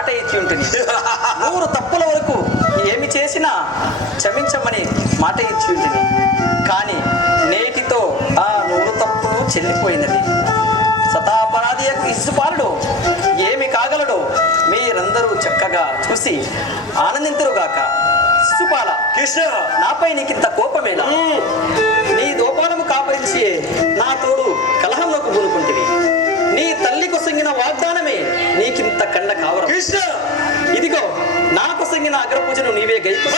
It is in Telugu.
మాట ఇచ్చి ఉంటుంది. 100 తప్పుల వరకు ఏమి చేసినా క్షమించమని మాట ఇచ్చి ఉంటుంది. కానీ నేటితో ఆ 100 తప్పులు చెల్లిపోయినది. శతాపరాధి శిశుపాలుడు ఏమి కాగలడో మీరందరూ చక్కగా చూసి ఆనందింతురుగాక. శిశుపాల, కృష్ణ, నాపై నీకింత కోపమేనా? నీ దోపానము కాపరించి నా తోడు కలహంలోకి పూనుకుంటివి. నీ తల్లి కొసంగిన వాగ్దానమే నీకింత కండ కావరం. కృష్ణ, ఇదిగో నా కొసంగిన అగ్రపూజను నీవే గైకొ.